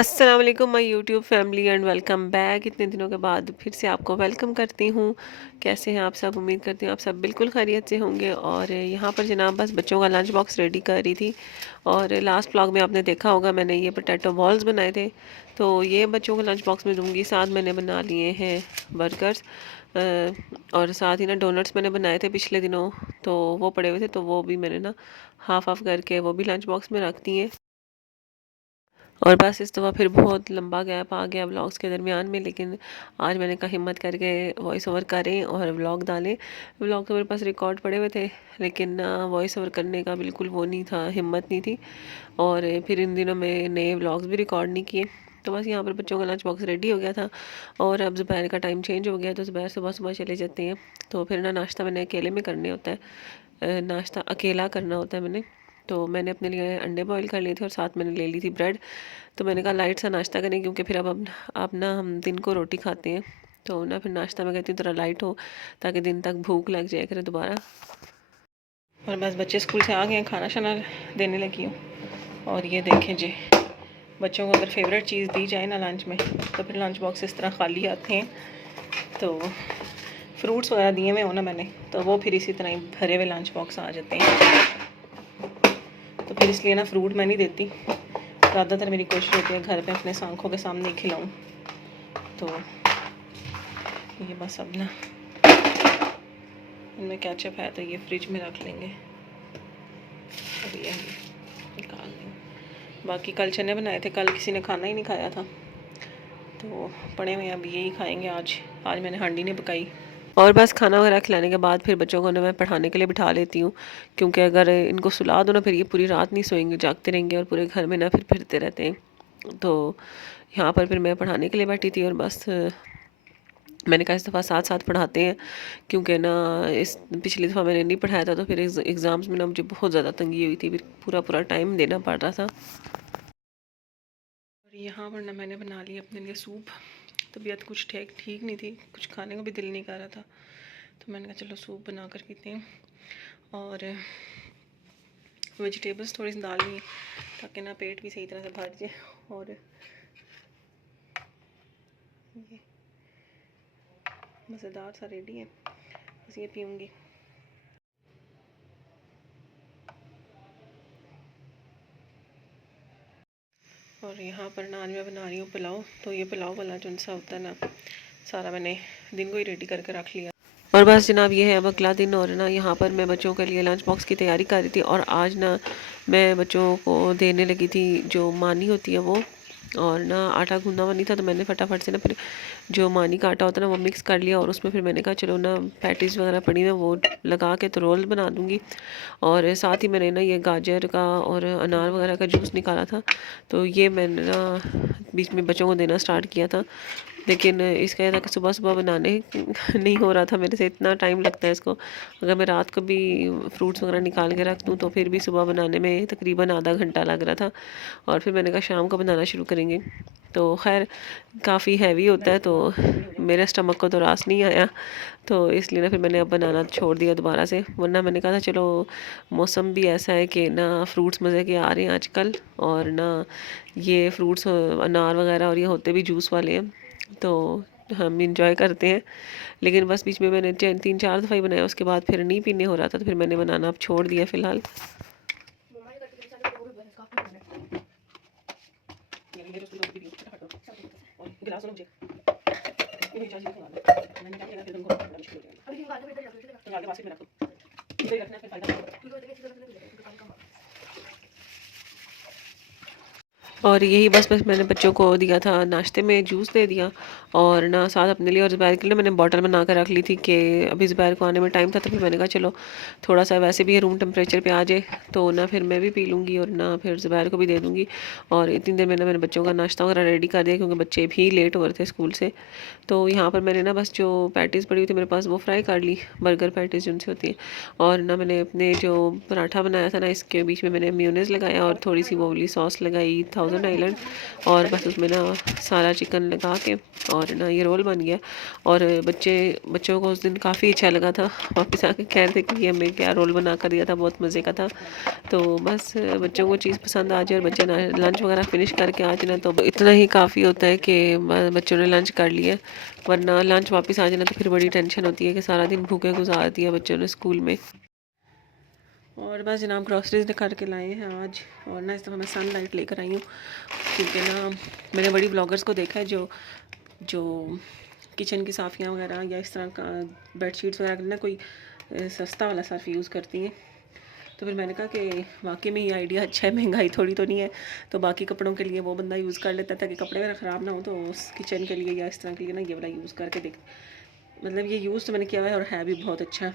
अस्सलाम वालेकुम my YouTube family and welcome back. इतने दिनों के बाद फिर से आपको वेलकम करती हूँ। कैसे हैं आप सब? उम्मीद करती हूँ आप सब बिल्कुल खैरियत से होंगे। और यहाँ पर जनाब बस बच्चों का लंच बॉक्स रेडी कर रही थी। और लास्ट व्लॉग में आपने देखा होगा मैंने ये पोटैटो बॉल्स बनाए थे, तो ये बच्चों को लंच बॉक्स में दूँगी। साथ मैंने बना लिए हैं बर्गर्स और साथ ही ना डोनट्स मैंने बनाए थे पिछले दिनों, तो वो पड़े हुए थे, तो वो भी मैंने ना हाफ हाफ करके वो भी लंच बॉक्स में रख दिए। और बस इस दफ़ा फिर बहुत लंबा गैप आ गया व्लॉग्स के दरमियान में, लेकिन आज मैंने कहा हिम्मत करके वॉइस ओवर करें और व्लॉग डालें। व्लॉग तो मेरे पास रिकॉर्ड पड़े हुए थे, लेकिन वॉइस ओवर करने का बिल्कुल वो नहीं था, हिम्मत नहीं थी। और फिर इन दिनों में नए व्लॉग्स भी रिकॉर्ड नहीं किए। तो बस यहाँ पर बच्चों का लंच बॉक्स रेडी हो गया था और अब दोपहर का टाइम चेंज हो गया, तो दोपहर सुबह सुबह चले जाते हैं। तो फिर ना नाश्ता मैंने अकेले में करने होता है, नाश्ता अकेला करना होता है मैंने। तो मैंने अपने लिए अंडे बॉईल कर लिए थे और साथ मैंने ले ली थी ब्रेड। तो मैंने कहा लाइट सा नाश्ता करें, क्योंकि फिर अब ना हम दिन को रोटी खाते हैं, तो ना फिर नाश्ता मैं कहती हूँ थोड़ा लाइट हो, ताकि दिन तक भूख लग जाए करे दोबारा। और बस बच्चे स्कूल से आ गए हैं, खाना शाना देने लगी हूँ। और ये देखें जी, बच्चों को अगर फेवरेट चीज़ दी जाए ना लंच में, तो फिर लंच बॉक्स इस तरह खाली आते हैं। तो फ्रूट्स वगैरह दिए हुए हो ना मैंने, तो वो फिर इसी तरह ही भरे हुए लंच बॉक्स आ जाते हैं। तो फिर इसलिए ना फ्रूट मैं नहीं देती। ज़्यादातर मेरी कोशिश होती है घर पे अपने आँखों के सामने ही खिलाऊँ। तो ये बस अब ना इनमें केचप है, तो ये फ्रिज में रख लेंगे। अब ये निकाल लेंगे। बाकी कल चने बनाए थे, कल किसी ने खाना ही नहीं खाया था, तो पड़े हुए अब यही खाएंगे। आज मैंने हांडी नहीं पकाई। और बस खाना वगैरह खिलाने के बाद फिर बच्चों को ना मैं पढ़ाने के लिए बिठा लेती हूँ, क्योंकि अगर इनको सुला दो ना फिर ये पूरी रात नहीं सोएंगे, जागते रहेंगे और पूरे घर में ना फिर फिरते रहते हैं। तो यहाँ पर फिर मैं पढ़ाने के लिए बैठी थी और बस मैंने कहा इस दफ़ा साथ साथ पढ़ाते हैं, क्योंकि ना इस पिछली दफ़ा मैंने नहीं पढ़ाया था, तो फिर एग्ज़ाम्स में ना मुझे बहुत ज़्यादा तंगी हुई थी, फिर पूरा पूरा टाइम देना पड़ रहा था। और यहाँ पर ना मैंने बना लिया अपने लिए सूप। तबीयत कुछ ठीक ठीक नहीं थी, कुछ खाने को भी दिल नहीं कर रहा था, तो मैंने कहा चलो सूप बना कर पीते हैं। और वेजिटेबल्स थोड़ी सी डालनी है, ताकि ना पेट भी सही तरह से भर जाए। और ये मज़ेदार सा रेडी है, बस ये पीऊँगी। और यहाँ पर ना आज मैं बना रही हूँ पुलाव। तो ये पुलाव वाला जो सा होता है ना, सारा मैंने दिन को ही रेडी करके रख लिया। और बस जनाब ये है अब अगला दिन, और ना यहाँ पर मैं बच्चों के लिए लंच बॉक्स की तैयारी कर रही थी। और आज ना मैं बच्चों को देने लगी थी जो मानी होती है वो, और ना आटा गूंदा हुआ नहीं था, तो मैंने फटाफट से ना फिर जो मानी का आटा होता है ना वो मिक्स कर लिया। और उसमें फिर मैंने कहा चलो ना पैटीज़ वगैरह पड़ी हैं वो लगा के तो रोल बना दूँगी। और साथ ही मैंने ना ये गाजर का और अनार वगैरह का जूस निकाला था, तो ये मैंने ना बीच में बच्चों को देना स्टार्ट किया था। लेकिन इसका ये था कि सुबह सुबह बनाने नहीं हो रहा था मेरे से, इतना टाइम लगता है इसको। अगर मैं रात को भी फ्रूट्स वगैरह निकाल के रख दूँ तो फिर भी सुबह बनाने में तकरीबन आधा घंटा लग रहा था। और फिर मैंने कहा शाम को बनाना शुरू करेंगे। तो खैर काफ़ी हैवी होता है, तो मेरे स्टमक को तो रास नहीं आया, तो इसलिए ना फिर मैंने अब बनाना छोड़ दिया दोबारा से। वरना मैंने कहा था चलो मौसम भी ऐसा है कि ना फ्रूट्स मज़े के आ रहे हैं आजकल, और ना ये फ्रूट्स अनार वगैरह और ये होते भी जूस वाले हैं, तो हम इंजॉय करते हैं। लेकिन बस बीच में मैंने 3-4 दफ़ा ही बनाया, उसके बाद फिर नहीं पीने हो रहा था, तो फिर मैंने बनाना अब छोड़ दिया फ़िलहाल। और यही बस मैंने बच्चों को दिया था नाश्ते में, जूस दे दिया। और ना साथ अपने लिए और ज़ुबैर के लिए मैंने बॉटल बना कर रख ली थी कि अभी ज़ुबैर को आने में टाइम था, तो फिर मैंने कहा चलो थोड़ा सा वैसे भी रूम टेम्परेचर पे आ जाए, तो ना फिर मैं भी पी लूँगी और ना फिर ज़ुबैर को भी दे दूँगी। और इतनी देर में ना मैंने बच्चों का नाश्ता वगैरह रेडी कर दिया, क्योंकि बच्चे भी लेट हो रहे थे स्कूल से। तो यहाँ पर मैंने ना बस जो पैटीज़ पड़ी हुई थी मेरे पास वो फ्राई कर ली, बर्गर पैटीज़ जिनसे होती है। और ना मैंने अपने जो पराठा बनाया था ना, इसके बीच में मैंने मेयोनेज़ लगाया और थोड़ी सी वो वाली सॉस लगाई था थाउजेंड आइलैंड, और बस उसमें ना सारा चिकन लगा के और ना ये रोल बन गया। और बच्चों को उस दिन काफ़ी अच्छा लगा था, वापस आके कह रहे थे कि ये हमें क्या रोल बना कर दिया था, बहुत मज़े का था। तो बस बच्चों को चीज़ पसंद आ जाए और बच्चे लंच वगैरह फिनिश करके आ जाए ना, तो इतना ही काफ़ी होता है कि बच्चों ने लंच कर लिया। वरना लंच वापस आ जाना तो फिर बड़ी टेंशन होती है कि सारा दिन भूखे गुजार दिया बच्चों ने स्कूल में। और बस जनाब ग्रॉसरीज निकाल के लाए हैं आज, और ना इस दफ़ा मैं सनलाइट लेकर आई हूँ, क्योंकि ना मैंने बड़ी ब्लॉगर्स को देखा है जो जो किचन की साफ़ियाँ वगैरह या इस तरह का बेडशीट्स वगैरह ना कोई सस्ता वाला सर्फ यूज़ करती हैं। तो फिर मैंने कहा कि वाकई में ये आइडिया अच्छा है, महंगाई थोड़ी तो नहीं है, तो बाकी कपड़ों के लिए वो बंदा यूज़ कर लेता था कि कपड़े वगैरह ख़राब ना हो, तो उस किचन के लिए या इस तरह के लिए ना ये वाला यूज़ करके देख, मतलब ये यूज़ तो मैंने किया हुआ है और है भी बहुत अच्छा,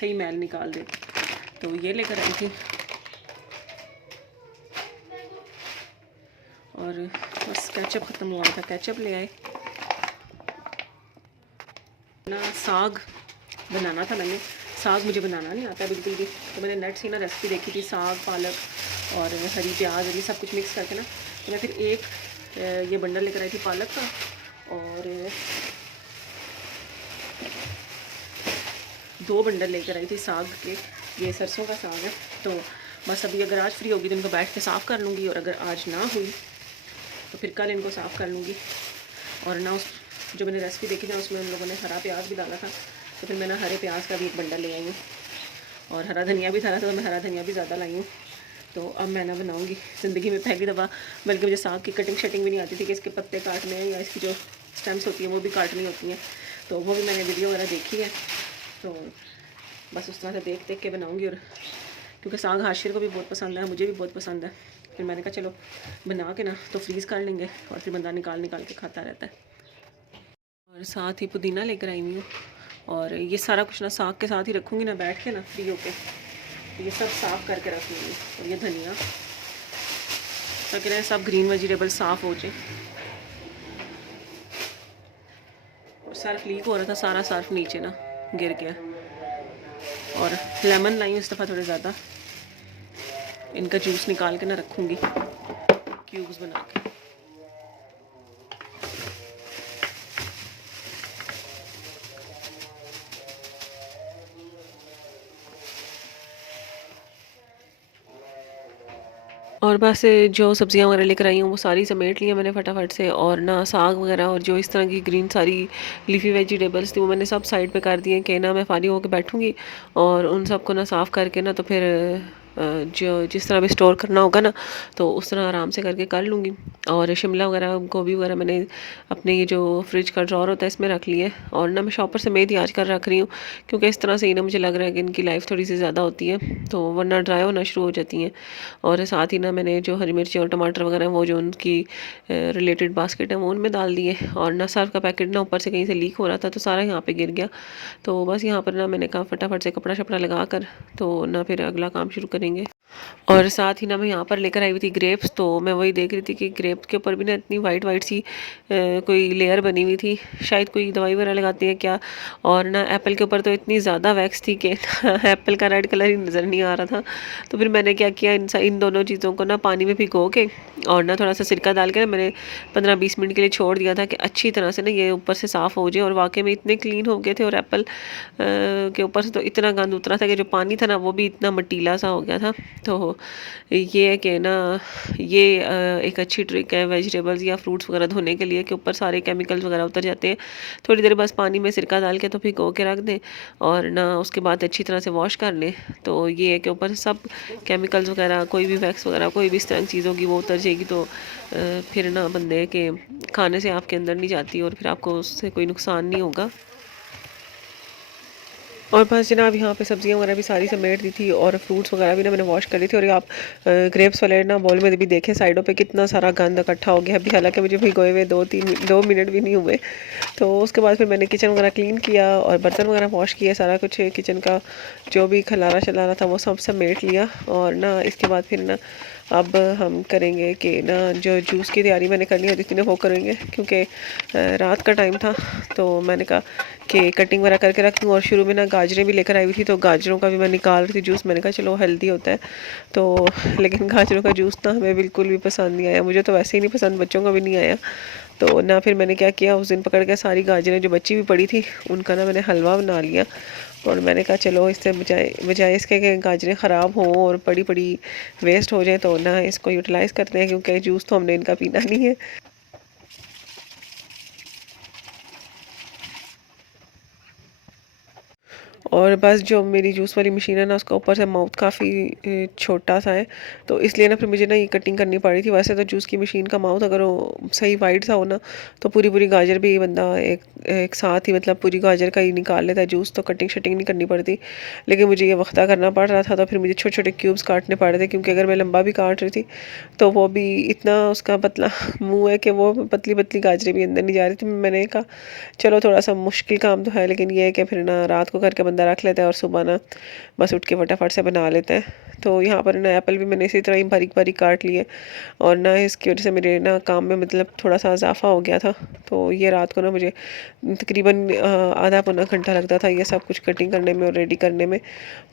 सही मैल निकाल दे। तो ये लेकर आई थी, और बस केचप ख़त्म हुआ था, केचप ले आए ना। साग बनाना था मैंने, साग मुझे बनाना नहीं आता बिल्कुल भी, तो मैंने नेट से ना रेसिपी देखी थी, साग पालक और हरी प्याज और ये सब कुछ मिक्स करके ना, तो मैं फिर एक ये बंडल लेकर आई थी पालक का, और 2 बंडल लेकर आई थी साग के। ये सरसों का साग है, तो बस अभी अगर आज फ्री होगी तो इनको बैठ के साफ़ कर लूँगी, और अगर आज ना हुई तो फिर कल इनको साफ़ कर लूँगी। और ना उस जो मैंने रेसिपी देखी थी उसमें उन लोगों ने हरा प्याज भी डाला था, तो फिर मैंने हरे प्याज का भी एक बंडल ले आई हूँ, और हरा धनिया भी था, तो मैं हरा धनिया भी ज़्यादा लाई हूँ। तो अब मैं ना बनाऊँगी ज़िंदगी में पहली दफ़ा, बल्कि मुझे साग की कटिंग शटिंग भी नहीं आती थी कि इसके पत्ते काटने हैं या इसकी जो स्टेम्स होती हैं वो भी काटनी होती हैं, तो वो भी मैंने वीडियो वगैरह देखी है, तो बस उस तरह से देख देख के बनाऊँगी। और क्योंकि साग हाशिर को भी बहुत पसंद है, मुझे भी बहुत पसंद है, फिर मैंने कहा चलो बना के ना तो फ्रीज़ कर लेंगे, और फिर बंदा निकाल निकाल के खाता रहता है। और साथ ही पुदीना लेकर आई हुई हूँ, और ये सारा कुछ ना साग के साथ ही रखूँगी ना बैठ के ना फ्री होके, ये सब साफ़ करके रख लूँगी। और ये धनिया, ताकि ना सब ग्रीन वेजिटेबल साफ़ हो जाए। और सर्फ लीक हो रहा था, सारा सर्फ नीचे ना गिर गया। और लेमन लाई हूँ इस दफ़ा थोड़े ज़्यादा, इनका जूस निकाल के ना रखूँगी क्यूब्स बना के। और बस जो सब्ज़ियाँ वगैरह लेकर आई हूँ वो सारी समेट ली हैं मैंने फटाफट से, और ना साग वगैरह और जो इस तरह की ग्रीन सारी लीफी वेजिटेबल्स थी वो मैंने सब साइड पे कर दिए कि ना मैं फारिग होकर बैठूँगी, और उन सबको ना साफ़ करके ना तो फिर जो जिस तरह भी स्टोर करना होगा ना तो उस तरह आराम से करके कर लूँगी। और शिमला वगैरह गोभी वगैरह मैंने अपने ये जो फ्रिज का ड्रॉर होता है इसमें रख लिए, और ना मैं शॉपर से मेथी आज कर रख रही हूँ, क्योंकि इस तरह से ही ना मुझे लग रहा है कि इनकी लाइफ थोड़ी सी ज़्यादा होती है, तो वरना ड्राई होना शुरू हो जाती हैं। और साथ ही ना मैंने जो हरी मिर्ची और टमाटर वगैरह वो जो उनकी रिलेटेड बास्केट है वो उनमें डाल दिए, और ना सर्फ का पैकेट ना ऊपर से कहीं से लीक हो रहा था तो सारा यहाँ पे गिर गया। तो बस यहाँ पर ना मैंने कहा फटाफट से कपड़ा शपड़ा लगा कर तो ना फिर अगला काम शुरू करेंगे। और साथ ही ना मैं यहाँ पर लेकर आई हुई थी ग्रेप्स, तो मैं वही देख रही थी कि ग्रेप्स के ऊपर भी ना इतनी वाइट वाइट सी कोई लेयर बनी हुई थी, शायद कोई दवाई वगैरह लगाती है क्या। और ना एप्पल के ऊपर तो इतनी ज़्यादा वैक्स थी कि एप्पल का रेड कलर ही नज़र नहीं आ रहा था। तो फिर मैंने क्या किया, इन दोनों चीज़ों को ना पानी में भिगो के और ना थोड़ा सा सिरका डाल के ना मैंने 15-20 मिनट के लिए छोड़ दिया था कि अच्छी तरह से ना ये ऊपर से साफ़ हो जाए। और वाकई में इतने क्लीन हो गए थे, और एप्पल के ऊपर से तो इतना गंद उतरा था कि जो पानी था ना वो भी इतना मटीला सा हो गया था। तो ये है कि ना ये एक अच्छी ट्रिक है वेजिटेबल्स या फ्रूट्स वगैरह धोने के लिए कि ऊपर सारे केमिकल्स वगैरह उतर जाते हैं। थोड़ी देर बस पानी में सिरका डाल के तो भिगो के रख दें, और ना उसके बाद अच्छी तरह से वॉश कर लें, तो ये है कि ऊपर सब केमिकल्स वगैरह कोई भी वैक्स वगैरह कोई भी इस तरह की चीज़ होगी वो उतर जाएगी। तो फिर ना बंदे के खाने से आपके अंदर नहीं जाती और फिर आपको उससे कोई नुकसान नहीं होगा। और बस जनाब यहाँ पे सब्जियाँ वगैरह भी सारी समेट दी थी, और फ्रूट्स वगैरह भी ना मैंने वॉश कर ली थी। और ये आप ग्रेप्स वाले ना बॉल में भी देखें साइडों पे कितना सारा गंद इकट्ठा हो गया अभी, हालांकि मुझे भिगोए हुए 2 मिनट भी नहीं हुए। तो उसके बाद फिर मैंने किचन वगैरह क्लीन किया और बर्तन वगैरह वॉश किया, सारा कुछ किचन का जो भी खलारा शलारा था वो सब समेट लिया। और ना इसके बाद फिर ना अब हम करेंगे कि ना जो जूस की तैयारी मैंने करनी होती थी ना वो करेंगे, क्योंकि रात का टाइम था। तो मैंने कहा कि कटिंग वगैरह करके रख दूँ, और शुरू में ना गाजरें भी लेकर आई हुई थी, तो गाजरों का भी मैं निकाल रही थी जूस। मैंने कहा चलो हेल्दी होता है तो लेकिन गाजरों का जूस ना हमें बिल्कुल भी पसंद नहीं आया, मुझे तो वैसे ही नहीं पसंद, बच्चों का भी नहीं आया। तो ना फिर मैंने क्या किया, उस दिन पकड़ के सारी गाजरें जो बची हुई पड़ी थी उनका ना मैंने हलवा बना लिया। और मैंने कहा चलो इससे बजाय बजाय इसके कि गाजरें ख़राब हों और पड़ी पड़ी वेस्ट हो जाए, तो ना इसको यूटिलाइज़ करते हैं, क्योंकि जूस तो हमने इनका पीना नहीं है। और बस जो मेरी जूस वाली मशीन है ना, उसका ऊपर से माउथ काफ़ी छोटा सा है, तो इसलिए ना फिर मुझे ना ये कटिंग करनी पड़ी थी। वैसे तो जूस की मशीन का माउथ अगर वो सही वाइड सा हो ना, तो पूरी पूरी गाजर भी बंदा एक एक साथ ही, मतलब पूरी गाजर का ही निकाल लेता है जूस, तो कटिंग शटिंग नहीं करनी पड़ती। लेकिन मुझे ये वक्ता करना पड़ रहा था, तो फिर मुझे छोटे छोटे क्यूब्स काटने पड़ रहे थे, क्योंकि अगर मैं लंबा भी काट रही थी तो वो भी इतना उसका पतला मुँह है कि वो पतली पतली गाजरें भी अंदर नहीं जा रही थी। मैंने कहा चलो थोड़ा सा मुश्किल काम तो है, लेकिन ये है कि फिर ना रात को करके बंदा रख लेता है और सुबह ना बस उठ के फटाफट से बना लेते हैं। तो यहाँ पर ना एप्पल भी मैंने इसी तरह ही बारीक बारीक काट लिए, और ना इसकी वजह से मेरे ना काम में मतलब थोड़ा सा इजाफा हो गया था। तो ये रात को ना मुझे तकरीबन आधा पौना घंटा लगता था ये सब कुछ कटिंग करने में और रेडी करने में।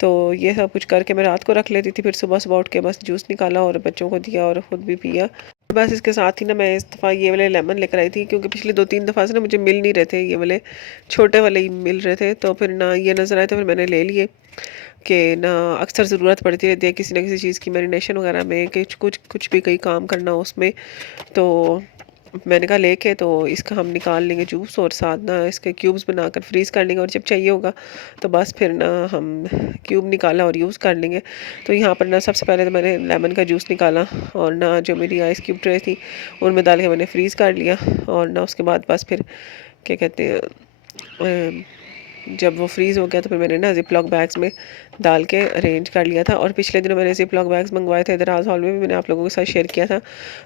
तो ये सब कुछ करके मैं रात को रख लेती थी, फिर सुबह सुबह उठ के बस जूस निकाला और बच्चों को दिया और ख़ुद भी पिया। बस इसके साथ ही ना मैं इस दफ़ा ये वाले लेमन लेकर आई थी, क्योंकि पिछली 2-3 दफ़ा से ना मुझे मिल नहीं रहे थे, ये वाले छोटे वाले ही मिल रहे थे। तो फिर ना ये नज़र आए तो फिर मैंने ले लिए कि ना अक्सर ज़रूरत पड़ती रहती है किसी ना किसी चीज़ की मैरिनेशन वगैरह में, कि कुछ भी कहीं काम करना हो उसमें। तो मैंने कहा लेके तो इसका हम निकाल लेंगे जूस, और साथ ना इसके क्यूब्स बनाकर फ्रीज़ कर लेंगे, और जब चाहिए होगा तो बस फिर ना हम क्यूब निकाला और यूज़ कर लेंगे। तो यहाँ पर ना सबसे पहले तो मैंने लेमन का जूस निकाला, और ना जो मेरी आइस क्यूब ट्रे थी उनमें डाल के मैंने फ्रीज़ कर लिया। और ना उसके बाद बस फिर क्या कहते हैं, जब वो फ्रीज़ हो गया तो फिर मैंने ना ज़िप लॉक बैग्स में डाल के अरेंज कर लिया था। और पिछले दिनों मैंने ज़िप लॉक बैग्स मंगवाए थे, दराज हॉल में भी मैंने आप लोगों के साथ शेयर किया था।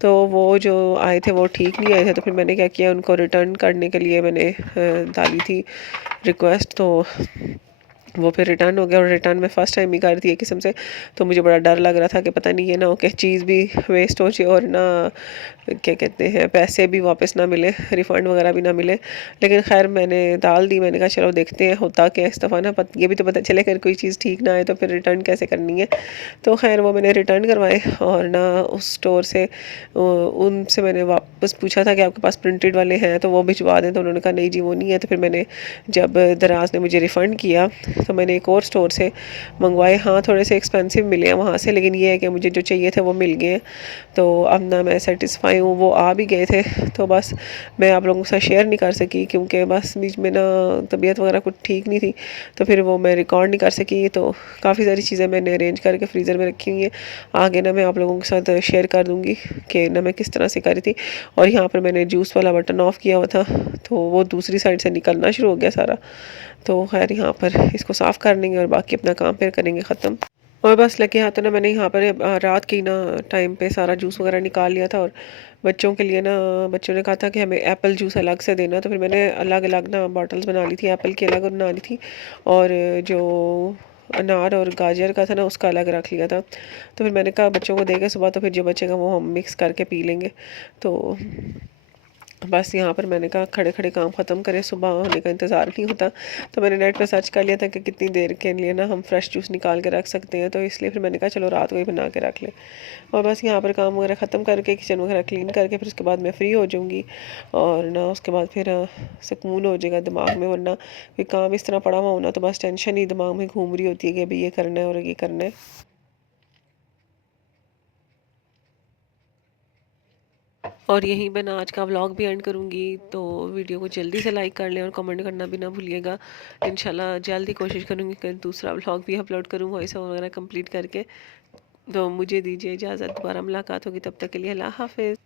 तो वो जो आए थे वो ठीक नहीं आए थे, तो फिर मैंने क्या किया, उनको रिटर्न करने के लिए मैंने डाली थी रिक्वेस्ट। तो वो फिर रिटर्न हो गया, और रिटर्न में फ़र्स्ट टाइम ही कर दी एक किस्म से। तो मुझे बड़ा डर लग रहा था कि पता नहीं ये ना हो कि चीज़ भी वेस्ट हो जाए और ना क्या कहते हैं पैसे भी वापस ना मिले, रिफ़ंड वगैरह भी ना मिले। लेकिन खैर मैंने डाल दी, मैंने कहा चलो देखते हैं होता क्या इस दफ़ा ना, ये भी तो पता चले अगर कोई चीज़ ठीक ना आए तो फिर रिटर्न कैसे करनी है। तो खैर वो मैंने रिटर्न करवाए, और ना उस स्टोर से उनसे मैंने वापस पूछा था कि आपके पास प्रिंटेड वाले हैं तो वो भिजवा दें, तो उन्होंने कहा नहीं जी वो नहीं है। तो फिर मैंने जब दराज ने मुझे रिफ़ंड किया तो मैंने एक और स्टोर से मंगवाए। हाँ थोड़े से एक्सपेंसिव मिले हैं वहाँ से, लेकिन ये है कि मुझे जो चाहिए थे वो मिल गए हैं। तो अब ना मैं सेटिस्फाई हूँ, वो आ भी गए थे। तो बस मैं आप लोगों के साथ शेयर नहीं कर सकी, क्योंकि बस बीच में ना तबीयत वगैरह कुछ ठीक नहीं थी, तो फिर वो मैं रिकॉर्ड नहीं कर सकी। तो काफ़ी सारी चीज़ें मैंने अरेंज करके फ्रीज़र में रखी हुई हैं, आगे ना मैं आप लोगों के साथ शेयर कर दूँगी कि ना मैं किस तरह से करी थी। और यहाँ पर मैंने जूस वाला बटन ऑफ़ किया हुआ था, तो वो दूसरी साइड से निकलना शुरू हो गया सारा। तो खैर यहाँ पर इसको साफ़ कर लेंगे और बाकी अपना काम फिर करेंगे ख़त्म। और बस लगे हाथों ना मैंने यहाँ पर रात के ही ना टाइम पे सारा जूस वगैरह निकाल लिया था। और बच्चों के लिए ना बच्चों ने कहा था कि हमें एप्पल जूस अलग से देना, तो फिर मैंने अलग अलग ना बॉटल्स बना ली थी, एप्पल की अलग बना ली थी, और जो अनार और गाजर का था ना उसका अलग रख लिया था। तो फिर मैंने कहा बच्चों को देंगे सुबह, तो फिर जो बचेगा वो हम मिक्स करके पी लेंगे। तो बस यहाँ पर मैंने कहा खड़े खड़े काम ख़त्म करें, सुबह होने का इंतज़ार नहीं होता। तो मैंने नेट पे सर्च कर लिया था कि कितनी देर के लिए ना हम फ्रेश जूस निकाल के रख सकते हैं, तो इसलिए फिर मैंने कहा चलो रात को ही बना के रख लें। और बस यहाँ पर काम वगैरह ख़त्म करके किचन वगैरह क्लीन करके फिर उसके बाद मैं फ़्री हो जाऊँगी, और ना उसके बाद फिर सुकून हो जाएगा दिमाग में। वरना कोई काम इस तरह पड़ा हुआ होना तो बस टेंशन ही दिमाग में घूम रही होती है कि भाई ये करना है और ये करना है। और यहीं पे ना आज का व्लॉग भी एंड करूँगी, तो वीडियो को जल्दी से लाइक कर लें और कमेंट करना भी ना भूलिएगा। इंशाल्लाह जल्दी कोशिश करूँगी कि दूसरा व्लॉग भी अपलोड करूँ वॉइस ओवर वगैरह कंप्लीट करके। तो मुझे दीजिए इजाज़त, दोबारा मुलाकात होगी, तब तक के लिए अल्लाह हाफ़िज़।